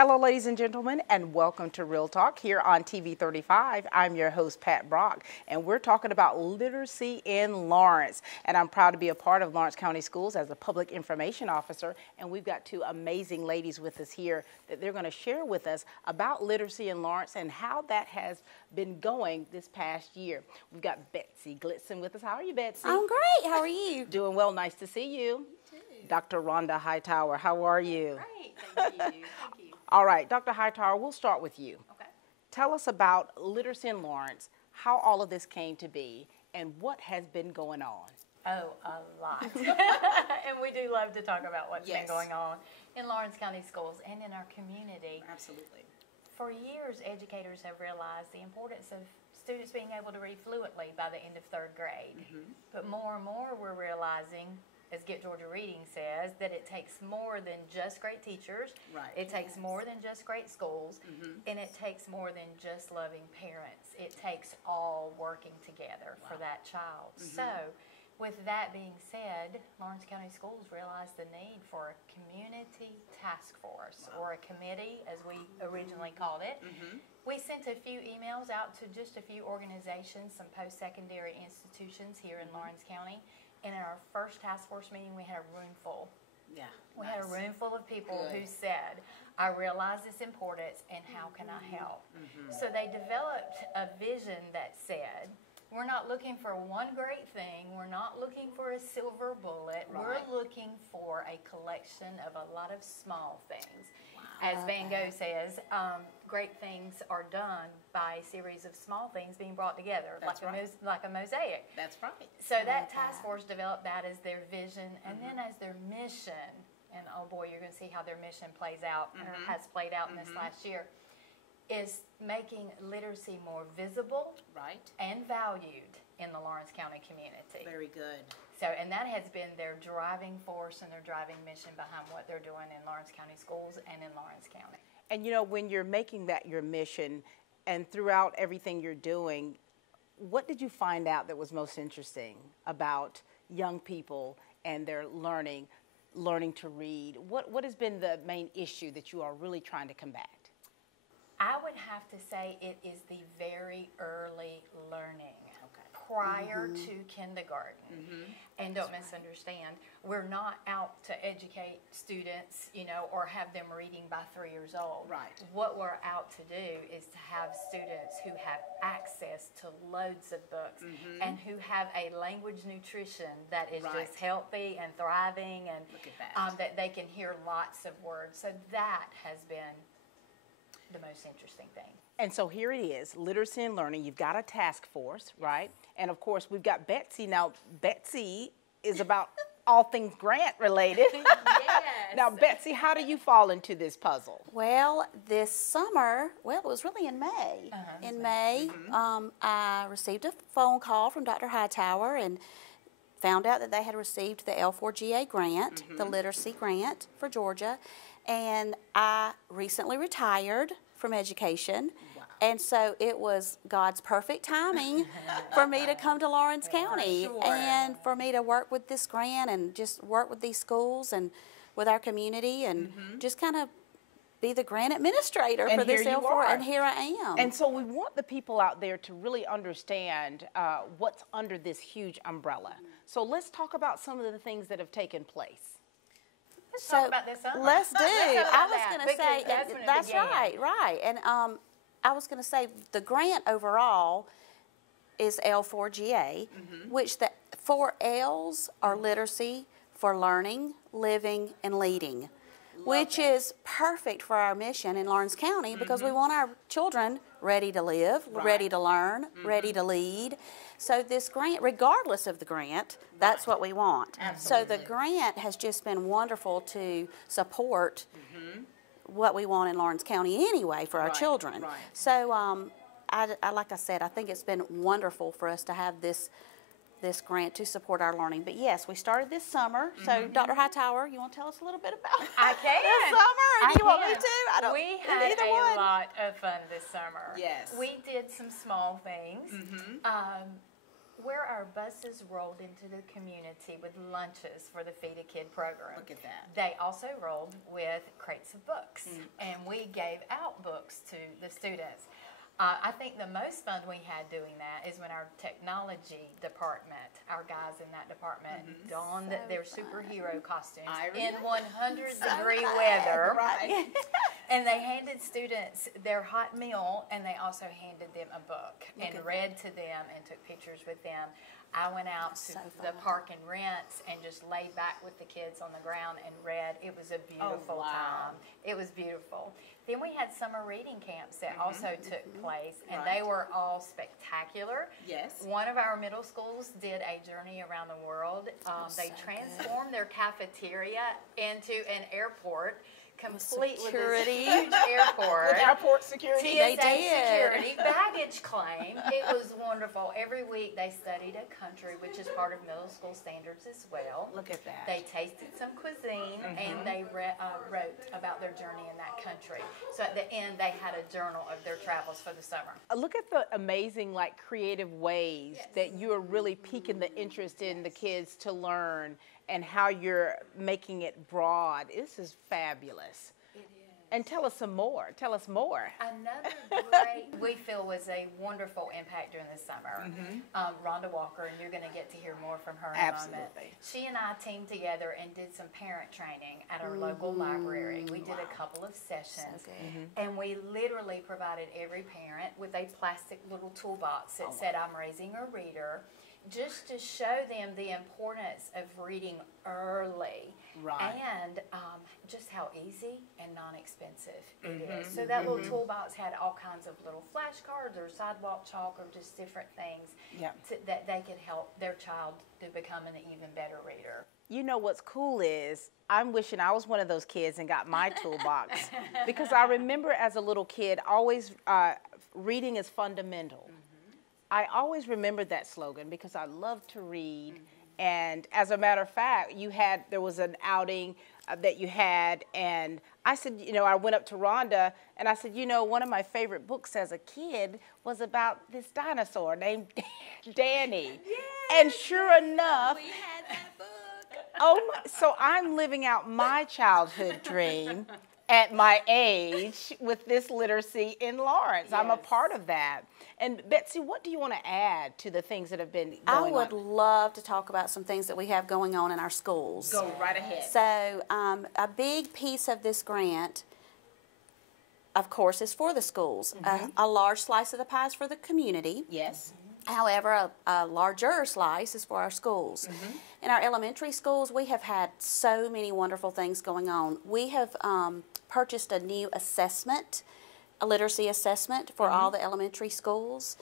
Hello, ladies and gentlemen, and welcome to Real Talk here on TV 35. I'm your host, Pat Brock, and we're talking about literacy in Lawrence. And I'm proud to be a part of Lawrence County Schools as a public information officer. And we've got two amazing ladies with us here that they're going to share with us about literacy in Lawrence and how that has been going this past year. We've got Betsy Glitzen with us. How are you, Betsy? I'm great. How are you? Doing well. Nice to see you. Dr. Rhonda Hightower, how are you? Great, thank you. Thank you. All right, Dr. Hightower, we'll start with you. Okay. Tell us about literacy in Lawrence, how all of this came to be, and what has been going on. Oh, a lot. And we do love to talk about what's been going on in Lawrence County Schools and in our community. Absolutely. For years, educators have realized the importance of students being able to read fluently by the end of third grade. But more and more we're realizing, as Get Georgia Reading says, that it takes more than just great teachers. Right. It takes more than just great schools. And it takes more than just loving parents. It takes all working together for that child. So, with that being said, Lawrence County Schools realized the need for a community task force, or a committee, as we originally called it. We sent a few emails out to just a few organizations, some post-secondary institutions here in Lawrence County. And in our first task force meeting, we had a room full. Yeah. We had a room full of people who said, I realize its importance and how can I help? So they developed a vision that said, we're not looking for one great thing. We're not looking for a silver bullet. We're looking for a collection of a lot of small things. As Van Gogh says, great things are done by a series of small things being brought together, like a mosaic. That's right. So that task force developed that as their vision, and then as their mission, and oh boy, you're going to see how their mission plays out, or has played out in this last year, is making literacy more visible and valued in the Lawrence County community. Very good. So, and that has been their driving force and their driving mission behind what they're doing in Lawrence County Schools and in Lawrence County. And you know, when you're making that your mission and throughout everything you're doing, what did you find out that was most interesting about young people and their learning to read? What has been the main issue that you are really trying to combat? I would have to say it is the very early learning. Prior to kindergarten. And don't misunderstand, we're not out to educate students, you know, or have them reading by 3 years old. Right. What we're out to do is to have students who have access to loads of books and who have a language nutrition that is just healthy and thriving, and look at that they can hear lots of words. So that has been the most interesting thing. And so here it is, literacy and learning. You've got a task force, right? And of course, we've got Betsy. Now, Betsy is about all things grant related. Now, Betsy, how do you fall into this puzzle? Well, this summer, well, it was really in May. In May, I received a phone call from Dr. Hightower and found out that they had received the L4GA grant, the literacy grant for Georgia. And I recently retired from education. And so it was God's perfect timing for me to come to Lawrence County and for me to work with this grant and just work with these schools and with our community and just kind of be the grant administrator for this L4. And here I am. And so we want the people out there to really understand what's under this huge umbrella. So let's talk about some of the things that have taken place. Let's talk about this summer. Let's do. I was going to say, that's right. And I was going to say the grant overall is L4GA, which the 4 L's are literacy, for learning, living, and leading, which is perfect for our mission in Lawrence County because we want our children ready to live, ready to learn, ready to lead. So this grant, regardless of the grant, that's what we want. Absolutely. So the grant has just been wonderful to support what we want in Lawrence County anyway for our children. So like I said, I think it's been wonderful for us to have this grant to support our learning. But yes, we started this summer. So Dr. Hightower, you want to tell us a little bit about this summer? Or do you want me to? I don't. We had a lot of fun this summer. Yes. We did some small things. where our buses rolled into the community with lunches for the Feed a Kid program. Look at that. They also rolled with crates of books, and we gave out books to the students. I think the most fun we had doing that is when our technology department, our guys in that department, donned their superhero costumes in 100-degree weather. Right. And they handed students their hot meal, and they also handed them a book and read to them and took pictures with them. I went out to the park and rents and just laid back with the kids on the ground and read. It was a beautiful time. It was beautiful. Then we had summer reading camps that also took place, and they were all spectacular. Yes. One of our middle schools did a journey around the world. They transformed their cafeteria into an airport, complete with this huge airport. With airport security. TSA security, baggage claim. It was wonderful. Every week they studied a country, which is part of middle school standards as well. Look at that. They tasted some cuisine, and they wrote about their journey in that country. So at the end, they had a journal of their travels for the summer. Look at the amazing, like, creative ways that you are really piquing the interest in the kids to learn, and how you're making it broad. This is fabulous. It is. And tell us some more. Tell us more. Another great, we feel, was a wonderful impact during the summer. Rhonda Walker, and you're going to get to hear more from her in a moment. She and I teamed together and did some parent training at our local library. We did a couple of sessions, and we literally provided every parent with a plastic little toolbox that said, "I'm raising a reader," just to show them the importance of reading early, and just how easy and non-expensive it is. So that little toolbox had all kinds of little flashcards or sidewalk chalk or just different things that they could help their child to become an even better reader. You know what's cool is, I'm wishing I was one of those kids and got my toolbox, because I remember as a little kid always reading is fundamental. I always remembered that slogan because I love to read. And as a matter of fact, there was an outing that you had, and I said, you know, I went up to Rhonda and I said, you know, one of my favorite books as a kid was about this dinosaur named Danny. And sure enough, We had that book. oh my, so I'm living out my childhood dream at my age with this literacy in Lawrence. I'm a part of that. And Betsy, what do you want to add to the things that have been going on? I would love to talk about some things that we have going on in our schools. Go right ahead. So a big piece of this grant, of course, is for the schools. A large slice of the pie is for the community. Yes. However, a larger slice is for our schools. In our elementary schools, we have had so many wonderful things going on. We have purchased a new assessment, a literacy assessment for all the elementary schools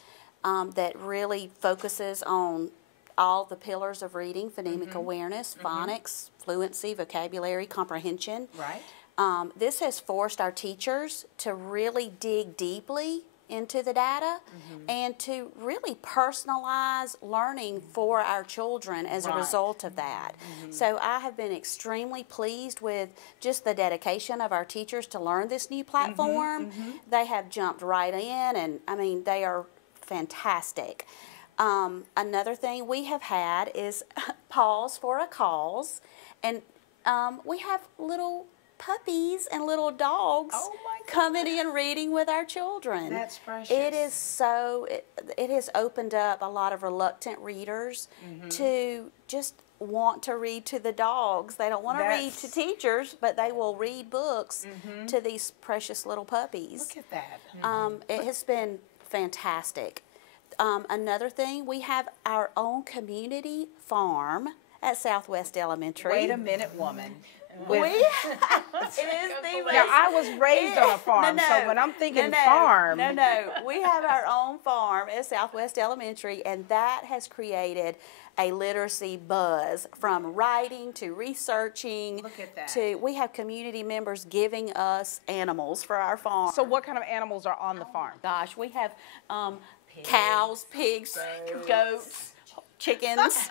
that really focuses on all the pillars of reading: phonemic awareness, phonics, fluency, vocabulary, comprehension. Right. This has forced our teachers to really dig deeply into the data and to really personalize learning for our children as a result of that. So I have been extremely pleased with just the dedication of our teachers to learn this new platform. They have jumped right in, and I mean, they are fantastic. Another thing we have had is Pause for a Cause, and we have little puppies and little dogs coming in reading with our children. That's precious. It is so, it has opened up a lot of reluctant readers to just want to read to the dogs. They don't want to read to teachers, but they will read books to these precious little puppies. Look at that. It has been fantastic. Another thing, we have our own community farm at Southwest Elementary. Wait a minute, woman. It is the Now, I was raised on a farm, so when I'm thinking farm. We have our own farm at Southwest Elementary, and that has created a literacy buzz, from writing to researching. Look at that. To, we have community members giving us animals for our farm. So what kind of animals are on the farm? Gosh, we have cows, pigs, goats, chickens,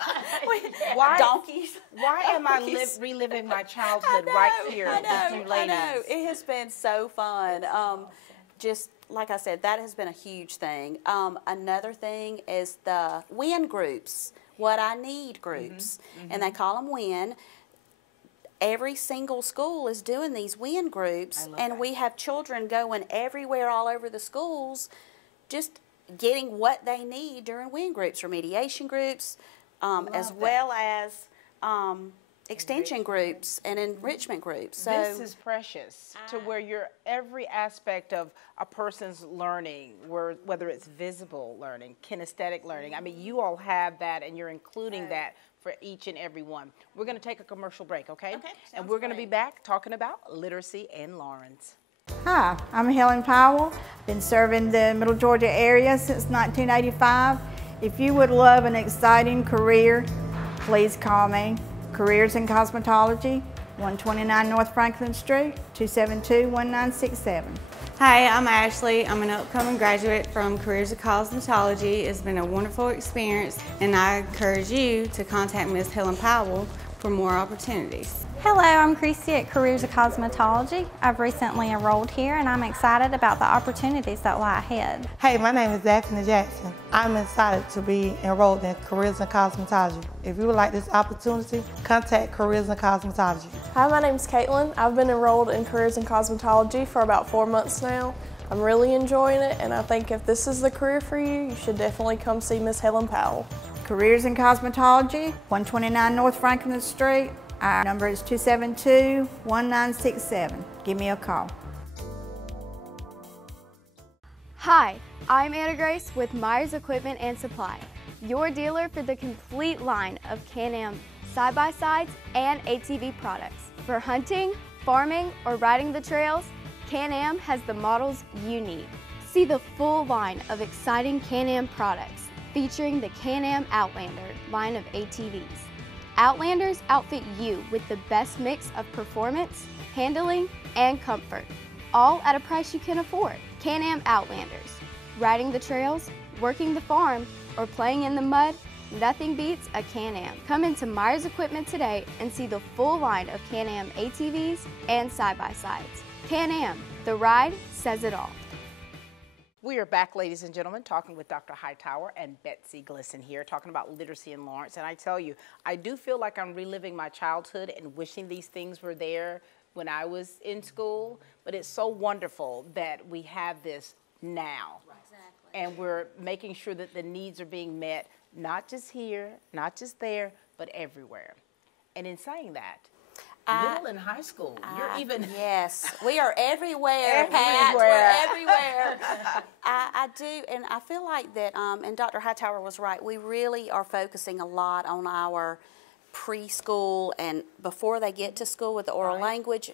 donkeys. Why am I reliving my childhood right here with you ladies? I know. It has been so fun. just like I said, that has been a huge thing. Another thing is the WIN groups, what I need groups, and they call them WIN. Every single school is doing these WIN groups, and we have children going everywhere all over the schools just getting what they need during WIN groups, remediation groups, as well as extension groups and enrichment groups. So this is precious to where you're every aspect of a person's learning, whether it's visible learning, kinesthetic learning. I mean, you all have that, and you're including that for each and every one. We're going to take a commercial break, okay? And we're going to be back talking about literacy in Lawrence. Hi, I'm Helen Powell. Been serving the Middle Georgia area since 1985. If you would love an exciting career, please call me. Careers in Cosmetology, 129 North Franklin Street, 272-1967. Hi, I'm Ashley. I'm an upcoming graduate from Careers in Cosmetology. It's been a wonderful experience, and I encourage you to contact Ms. Helen Powell for more opportunities. Hello, I'm Christy at Careers of Cosmetology. I've recently enrolled here and I'm excited about the opportunities that lie ahead. Hey, my name is Daphne Jackson. I'm excited to be enrolled in Careers in Cosmetology. If you would like this opportunity, contact Careers in Cosmetology. Hi, my name is Caitlin. I've been enrolled in Careers in Cosmetology for about 4 months now. I'm really enjoying it, and I think if this is the career for you, you should definitely come see Miss Helen Powell. Careers in Cosmetology, 129 North Franklin Street. Our number is 272-1967. Give me a call. Hi, I'm Anna Grace with Myers Equipment and Supply, your dealer for the complete line of Can-Am side-by-sides and ATV products. For hunting, farming, or riding the trails, Can-Am has the models you need. See the full line of exciting Can-Am products featuring the Can-Am Outlander line of ATVs. Outlanders outfit you with the best mix of performance, handling, and comfort, all at a price you can afford. Can-Am Outlanders. Riding the trails, working the farm, or playing in the mud, nothing beats a Can-Am. Come into Myers Equipment today and see the full line of Can-Am ATVs and side-by-sides. Can-Am, the ride says it all. We are back, ladies and gentlemen, talking with Dr. Hightower and Betsy Glisson here, talking about literacy in Lawrence. And I tell you, I do feel like I'm reliving my childhood and wishing these things were there when I was in school. But it's so wonderful that we have this now. Exactly. And we're making sure that the needs are being met, not just here, not just there, but everywhere. And in saying that, middle and high school, you're even... Yes, we are everywhere, Pat. We're everywhere. I do, and I feel like that, and Dr. Hightower was right, we really are focusing a lot on our preschool and before they get to school with the oral language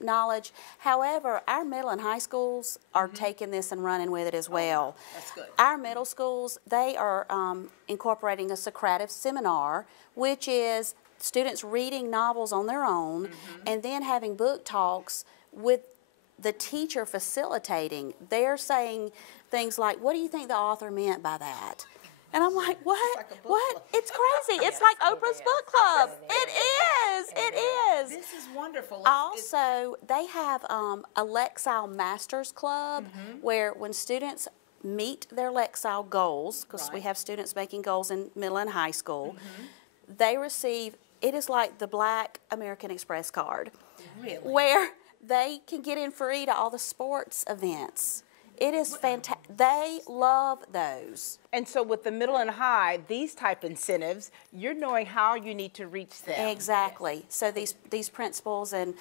knowledge. However, our middle and high schools are taking this and running with it as well. That's good. Our middle schools, they are incorporating a Socrative seminar, which is students reading novels on their own and then having book talks with the teacher facilitating. They're saying things like, what do you think the author meant by that? And I'm like, what? Like what? It's crazy. It's like Oprah's book club. It is. It is. This is wonderful. Also, they have a Lexile Masters Club where when students meet their Lexile goals, because we have students making goals in middle and high school, they receive, it is like the Black American Express card, where they can get in free to all the sports events. It is fantastic. They love those. And so with the middle and high, these type incentives, you're knowing how you need to reach them. Exactly. So these principals and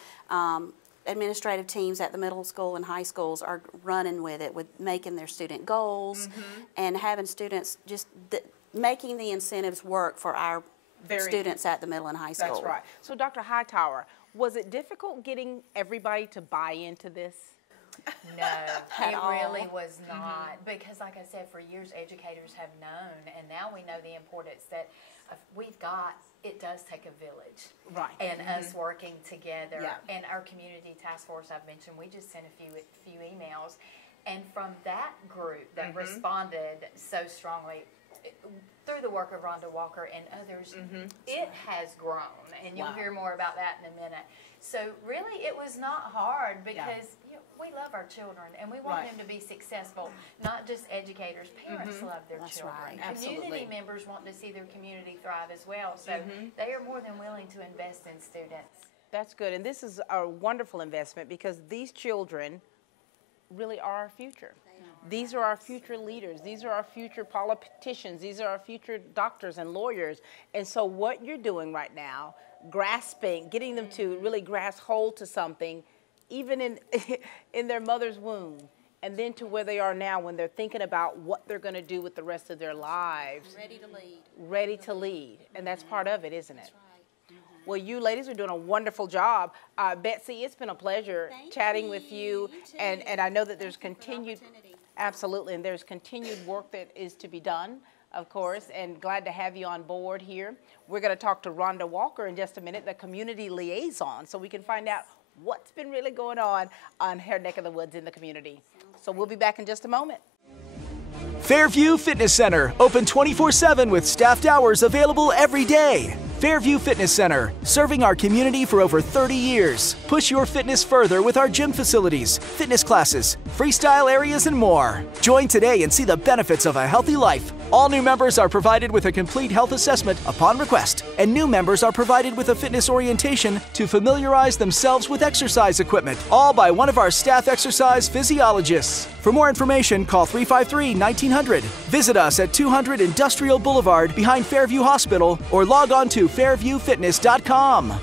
administrative teams at the middle school and high schools are running with it, with making their student goals and having students just making the incentives work for our students at the middle and high school. That's right. So Dr. Hightower, was it difficult getting everybody to buy into this? No, it really was not, because like I said, for years educators have known, and now we know the importance that it does take a village. Right. And us working together. Yeah. And our community task force I've mentioned, we just sent a few emails, and from that group that responded so strongly, through the work of Rhonda Walker and others, it has grown, and you'll hear more about that in a minute. So really, it was not hard because we love our children, and we want them to be successful, not just educators. Parents love their children. Community members want to see their community thrive as well, so they are more than willing to invest in students. That's good, and this is a wonderful investment because these children really are our future. These are our future leaders. These are our future politicians. These are our future doctors and lawyers. And so what you're doing right now, grasping, getting them to really grasp hold to something, even in their mother's womb, and then to where they are now when they're thinking about what they're going to do with the rest of their lives. Ready to lead. Ready to lead. And that's part of it, isn't it? Well, you ladies are doing a wonderful job. Betsy, it's been a pleasure chatting with you. And I know that there's continued, absolutely, and there's continued work that is to be done, of course, and glad to have you on board here. We're going to talk to Rhonda Walker in just a minute, the community liaison, so we can find out what's been really going on her neck of the woods in the community. So we'll be back in just a moment. Fairview Fitness Center, open 24/7 with staffed hours available every day. Fairview Fitness Center, serving our community for over 30 years. Push your fitness further with our gym facilities, fitness classes, freestyle areas, and more. Join today and see the benefits of a healthy life. All new members are provided with a complete health assessment upon request, and new members are provided with a fitness orientation to familiarize themselves with exercise equipment, all by one of our staff exercise physiologists. For more information, call 353-1900. Visit us at 200 Industrial Boulevard behind Fairview Hospital or log on to fairviewfitness.com.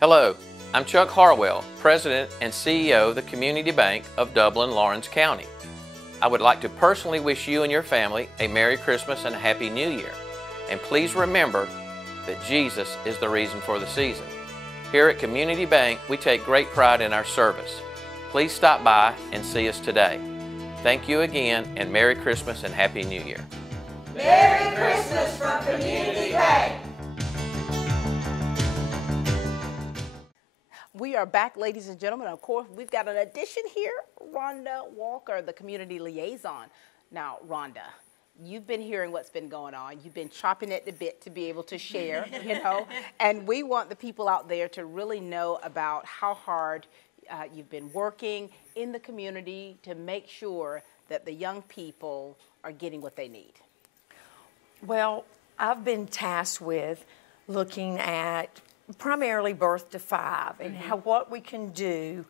Hello, I'm Chuck Harwell, President and CEO of the Community Bank of Dublin-Lawrence County. I would like to personally wish you and your family a Merry Christmas and a Happy New Year. And please remember that Jesus is the reason for the season. Here at Community Bank, we take great pride in our service. Please stop by and see us today. Thank you again, and Merry Christmas and Happy New Year. Merry Christmas from Community Bank. We are back, ladies and gentlemen. Of course, we've got an addition here, Rhonda Walker, the community liaison. Now, Rhonda, you've been hearing what's been going on. You've been chopping at the bit to be able to share, and we want the people out there to really know about how hard you've been working in the community to make sure that the young people are getting what they need. Well, I've been tasked with looking at primarily birth to 5 and what we can do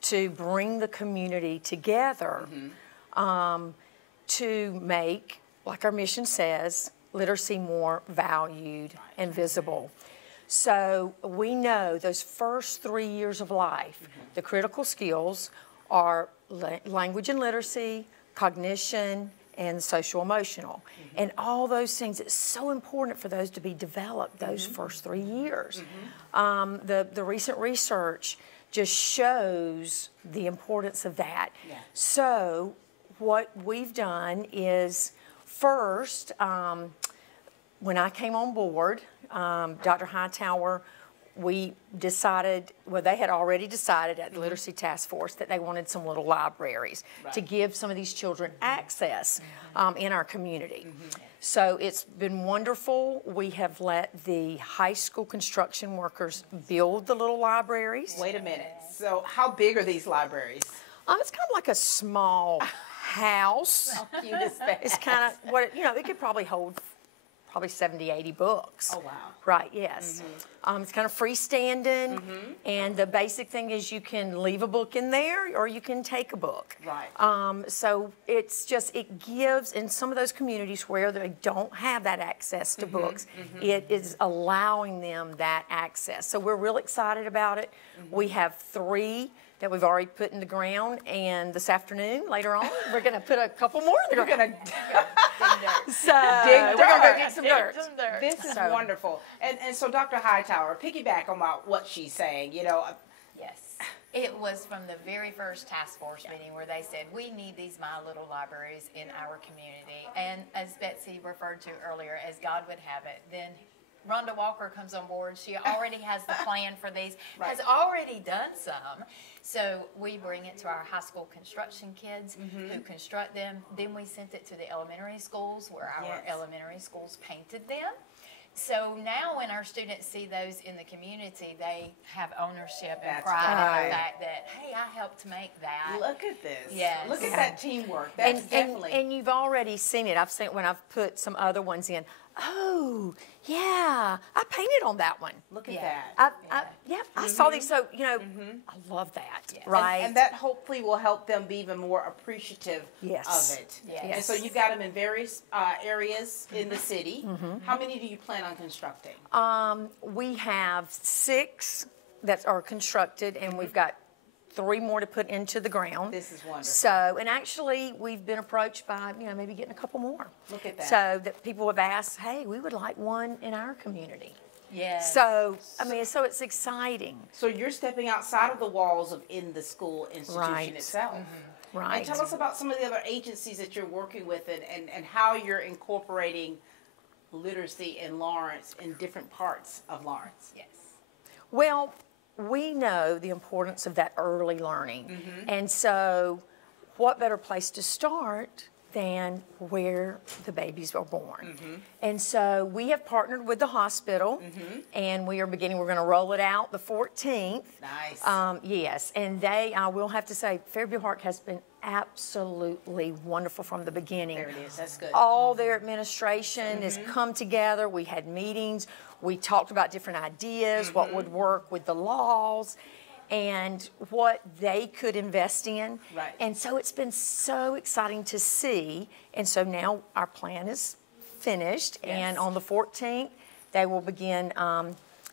to bring the community together to make, like our mission says, literacy more valued and visible. So we know those first 3 years of life, the critical skills are language and literacy, cognition, and social emotional. And all those things, it's so important for those to be developed those first 3 years. The recent research just shows the importance of that. So what we've done is first, when I came on board, Dr. Hightower, we decided, well, they had already decided at the Literacy Task Force that they wanted some little libraries to give some of these children access in our community. So it's been wonderful. We have let the high school construction workers build the little libraries. Wait a minute. So how big are these libraries? It's kind of like a small house. How cute is that? It's kind of what, it could probably hold 70, 80 books. Oh, wow. Right, yes. It's kind of freestanding, and the basic thing is you can leave a book in there or you can take a book. Right. So it's just, it gives, in some of those communities where they don't have that access to books, it is allowing them that access. So we're real excited about it. We have 3 that we've already put in the ground, and this afternoon, later on, we're going to put a couple more in the ground. So we're going to go get some dirt. This is wonderful. And so Dr. Hightower, piggyback on what she's saying, Yes. It was from the very first task force meeting where they said, we need these My Little Libraries in our community. And as Betsy referred to earlier, as God would have it, then Rhonda Walker comes on board, she already has the plan for these, Right. has already done some. So we bring it to our high school construction kids who construct them. Then we sent it to the elementary schools where our elementary schools painted them. So now when our students see those in the community, they have ownership and pride in the fact that, hey, I helped make that. Look at this. Yes. Look at that teamwork. That's definitely. And you've already seen it. I've seen it when I've put some other ones in. Oh, yeah, I painted on that one. Look at that. I saw these. So, you know, I love that, right? And that hopefully will help them be even more appreciative of it. Yes. And so you've got them in various areas in the city. How many do you plan on constructing? We have 6 that are constructed, and we've got 3 more to put into the ground. This is wonderful. So, and actually, we've been approached by, you know, maybe getting a couple more. Look at that. So that people have asked, hey, we would like one in our community. Yes. So, I mean, so it's exciting. So you're stepping outside of the walls of in the school institution itself. Right. And tell us about some of the other agencies that you're working with and how you're incorporating literacy in Lawrence in different parts of Lawrence. Yes. Well, we know the importance of that early learning. And so what better place to start than where the babies are born. And so we have partnered with the hospital, and we're going to roll it out the 14th. Nice. Yes, and I will have to say, Fairview Park has been absolutely wonderful from the beginning. There it is. That's good. All their administration has come together. We had meetings. We talked about different ideas, what would work with the laws, and what they could invest in. Right. And so it's been so exciting to see. And so now our plan is finished. And on the 14th, they will begin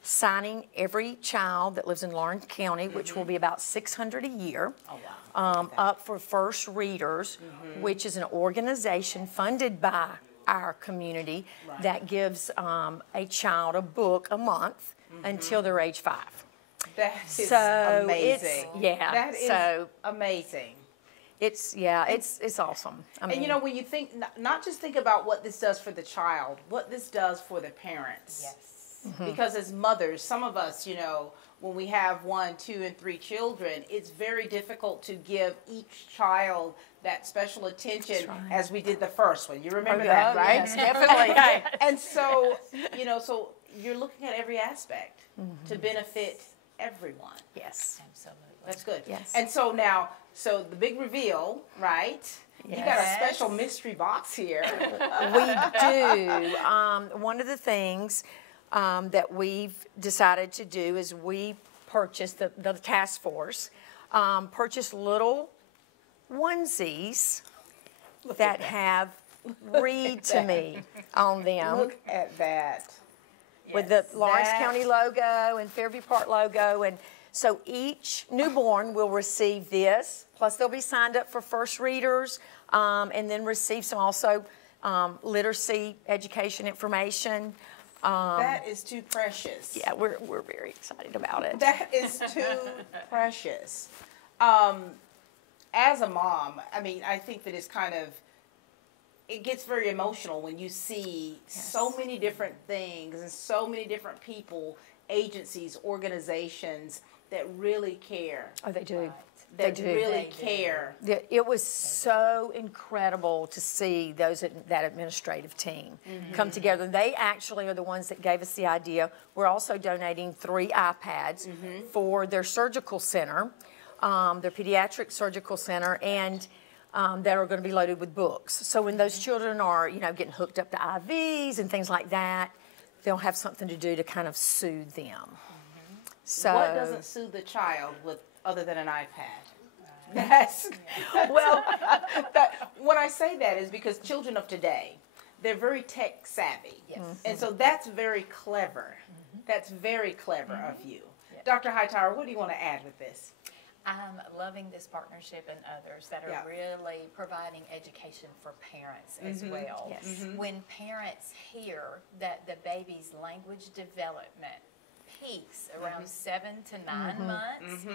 signing every child that lives in Lawrence County, which will be about 600 a year. Oh, wow. Up for First Readers, which is an organization funded by our community that gives a child a book a month until they're age 5. That is So amazing. That is amazing. It's awesome. I mean, And you know, when you think, not just think about what this does for the child, what this does for the parents. Yes. Because as mothers, some of us, you know, when we have 1, 2, and 3 children, it's very difficult to give each child that special attention as we did the first one. You remember that, right? Yes, definitely. And so, you know, so you're looking at every aspect to benefit everyone. Yes. Absolutely. That's good. Yes. And so now, so the big reveal, right? You got a special mystery box here. We do. One of the things that we've decided to do is we purchased, the task force, purchased little onesies that have read to me on them. Look at that. With the Lawrence County logo and Fairview Park logo. And so each newborn will receive this, plus they'll be signed up for First Readers, and then receive some also literacy education information. That is too precious. Yeah, we're very excited about it. That is too precious. As a mom, I mean, I think that it's kind of, it gets very emotional when you see so many different things and so many different people, agencies, organizations that really care. Oh, they do. That really care. It was so incredible to see that administrative team come together. They actually are the ones that gave us the idea. We're also donating 3 iPads for their surgical center, their pediatric surgical center, and that are going to be loaded with books. So when those children are, you know, getting hooked up to IVs and things like that, they'll have something to do to kind of soothe them. So what doesn't soothe the child with other than an iPad? Yes. Well, when I say that is because children of today, they're very tech savvy. Yes. And so that's very clever. That's very clever of you. Dr. Hightower, what do you want to add with this? I'm loving this partnership and others that are really providing education for parents as well. Yes. When parents hear that the baby's language development peaks around 7 to 9 months,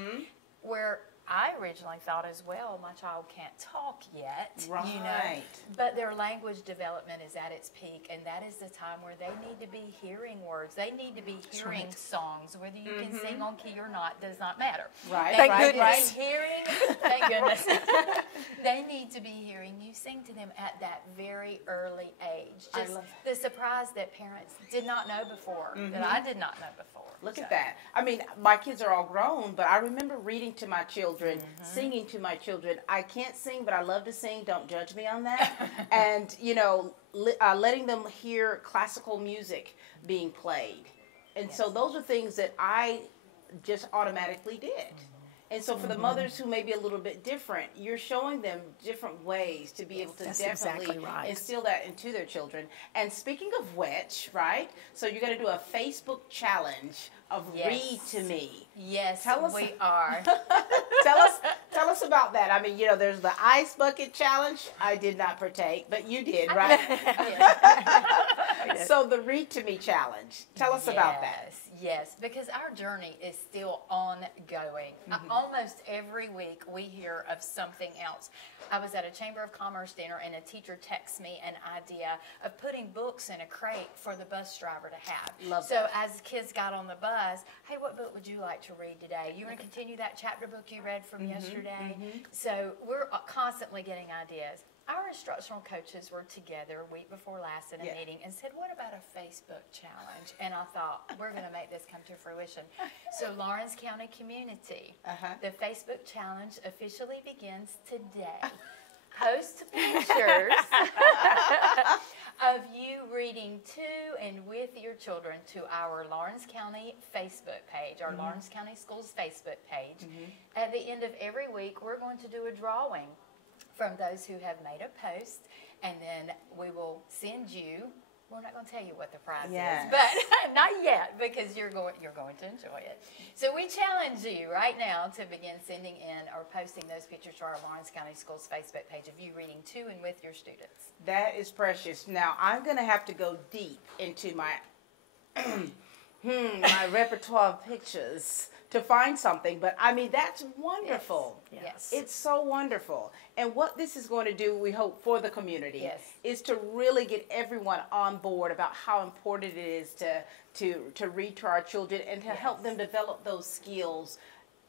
where I originally thought as well, my child can't talk yet, you know, Right. but their language development is at its peak, and that is the time where they need to be hearing words. They need to be hearing songs. Whether you can sing on key or not does not matter. Right. They Thank need to goodness. be hearing, thank goodness. They need to be hearing you sing to them at that very early age. Just the surprise that parents did not know before, that I did not know before. Look at that. I mean, my kids are all grown, but I remember reading to my children, singing to my children. I can't sing, but I love to sing. Don't judge me on that. And, you know, letting them hear classical music being played. And so those are things that I just automatically did. And so for the mothers who may be a little bit different, you're showing them different ways to be able to definitely instill that into their children. And speaking of which, right, so you're going to do a Facebook challenge of Read to Me. Yes, Tell us, we are. tell us about that. I mean, you know, there's the ice bucket challenge. I did not partake, but you did, right? So the Read to Me challenge. Tell us about that. Yes, because our journey is still ongoing. Almost every week we hear of something else. I was at a Chamber of Commerce dinner and a teacher texts me an idea of putting books in a crate for the bus driver to have. So as kids got on the bus, hey, what book would you like to read today? You want to continue that chapter book you read from yesterday? So we're constantly getting ideas. Our instructional coaches were together week before last in a meeting and said, what about a Facebook challenge? And I thought, we're going to make this come to fruition. So Lawrence County Community, the Facebook challenge officially begins today. Post pictures of you reading to and with your children to our Lawrence County Facebook page, our Lawrence County Schools Facebook page. At the end of every week, we're going to do a drawing from those who have made a post, and then we will send you. We're not going to tell you what the prize is, but not yet, because you're going to enjoy it. So we challenge you right now to begin sending in or posting those pictures to our Lawrence County Schools Facebook page of you reading to and with your students. That is precious. Now I'm going to have to go deep into my my repertoire of pictures to find something, but I mean, that's wonderful. Yes. It's so wonderful. And what this is going to do, we hope, for the community is to really get everyone on board about how important it is to read to our children and to help them develop those skills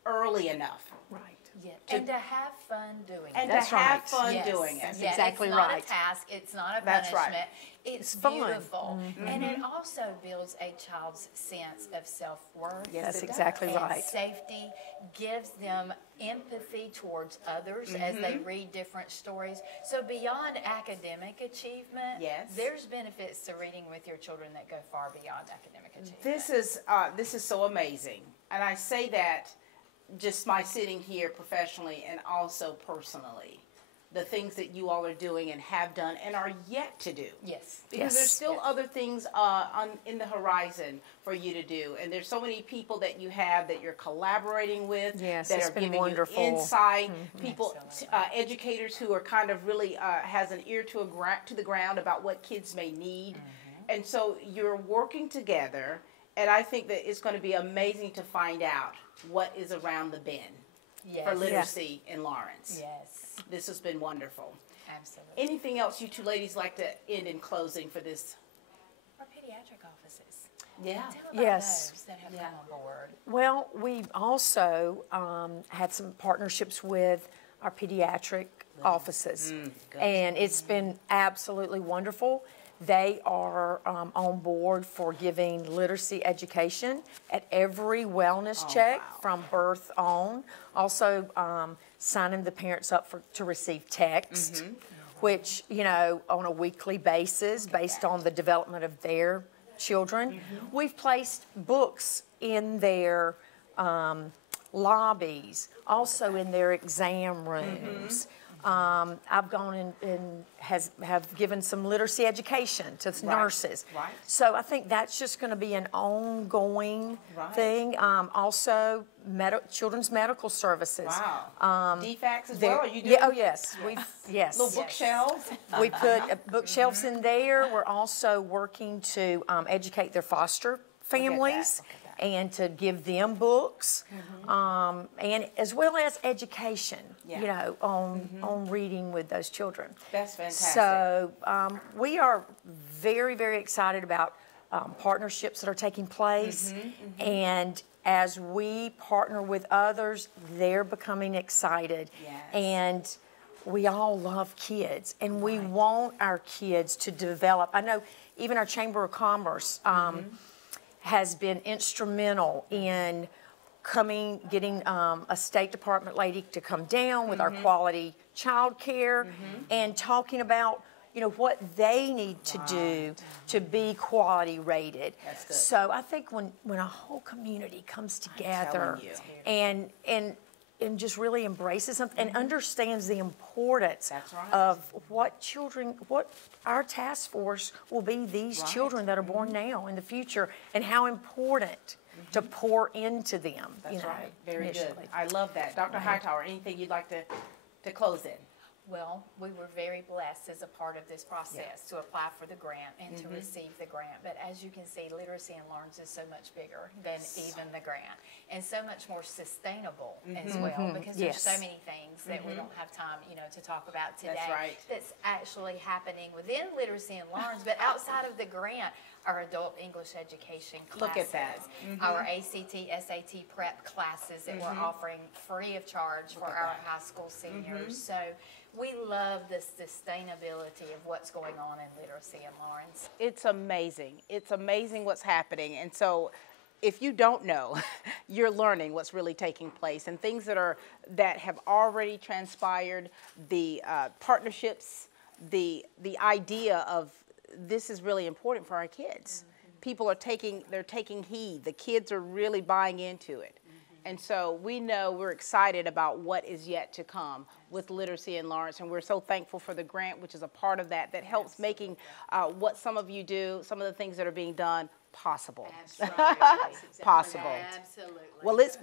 early enough. Right. Yeah. And to have fun doing it. And to have fun doing it. That's exactly right. It's not a task. It's not a punishment. That's right. It's beautiful. And it also builds a child's sense of self-worth. Yes, that's exactly right. Safety, gives them empathy towards others as they read different stories. So beyond academic achievement, there's benefits to reading with your children that go far beyond academic achievement. This is so amazing. And I say that just my sitting here professionally and also personally. The things that you all are doing and have done and are yet to do. Yes. Because there's still other things in the horizon for you to do. And there's so many people that you have that you're collaborating with that are giving you insight. People, educators who are kind of really has an ear to the ground about what kids may need. And so you're working together, and I think that it's going to be amazing to find out what is around the bend for literacy in Lawrence. Yes. This has been wonderful. Absolutely. Anything else you two ladies like to end in closing for this? Our pediatric offices. Yeah. Tell about those that have come on board. Well, we've also had some partnerships with our pediatric offices, and it's been absolutely wonderful. They are on board for giving literacy education at every wellness check from birth on. Also signing the parents up to receive text, which, you know, on a weekly basis based on the development of their children. We've placed books in their lobbies, also in their exam rooms. I've gone and have given some literacy education to nurses. So I think that's just going to be an ongoing thing. Also, children's medical services. DFACs as well? Are you doing? Oh, yes. Yes. Little bookshelves? We put bookshelves in there. We're also working to educate their foster families and to give them books, and as well as education, you know, on reading with those children. That's fantastic. So we are very, very excited about partnerships that are taking place, and as we partner with others, they're becoming excited. Yes. And we all love kids, and we want our kids to develop. I know even our Chamber of Commerce has been instrumental in getting a State Department lady to come down with our quality child care and talking about, you know, what they need to do to be quality rated. That's good. So I think when a whole community comes together and just really embraces something and understands the importance of what our task force will be, these children that are born now in the future, and how important to pour into them. That's right. Very good. I love that. Dr. Hightower, anything you'd like to close in? Well, we were very blessed as a part of this process to apply for the grant and to receive the grant. But as you can see, Literacy in Lawrence is so much bigger than even the grant, and so much more sustainable as well, because there's so many things that we don't have time, you know, to talk about today. That's actually happening within Literacy in Lawrence, but outside of the grant, our adult English education classes. Look at that. Our ACT, SAT prep classes that we're offering free of charge for our high school seniors. So we love the sustainability of what's going on in Literacy in Lawrence. It's amazing. It's amazing what's happening. And so if you don't know, you're learning what's really taking place, and things that have already transpired, the partnerships, the idea of this is really important for our kids. People are taking heed. The kids are really buying into it. And so we know we're excited about what is yet to come with Literacy in Lawrence, and we're so thankful for the grant, which is a part of that helps making what some of you do, some of the things that are being done, possible. Possible. Absolutely. Well, it's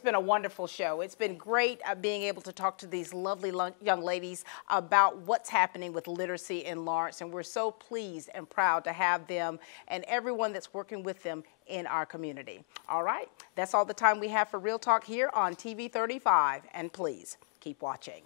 been a wonderful show. It's been great being able to talk to these lovely young ladies about what's happening with Literacy in Lawrence, and we're so pleased and proud to have them and everyone that's working with them in our community. All right, that's all the time we have for Real Talk here on TV 35, and please keep watching.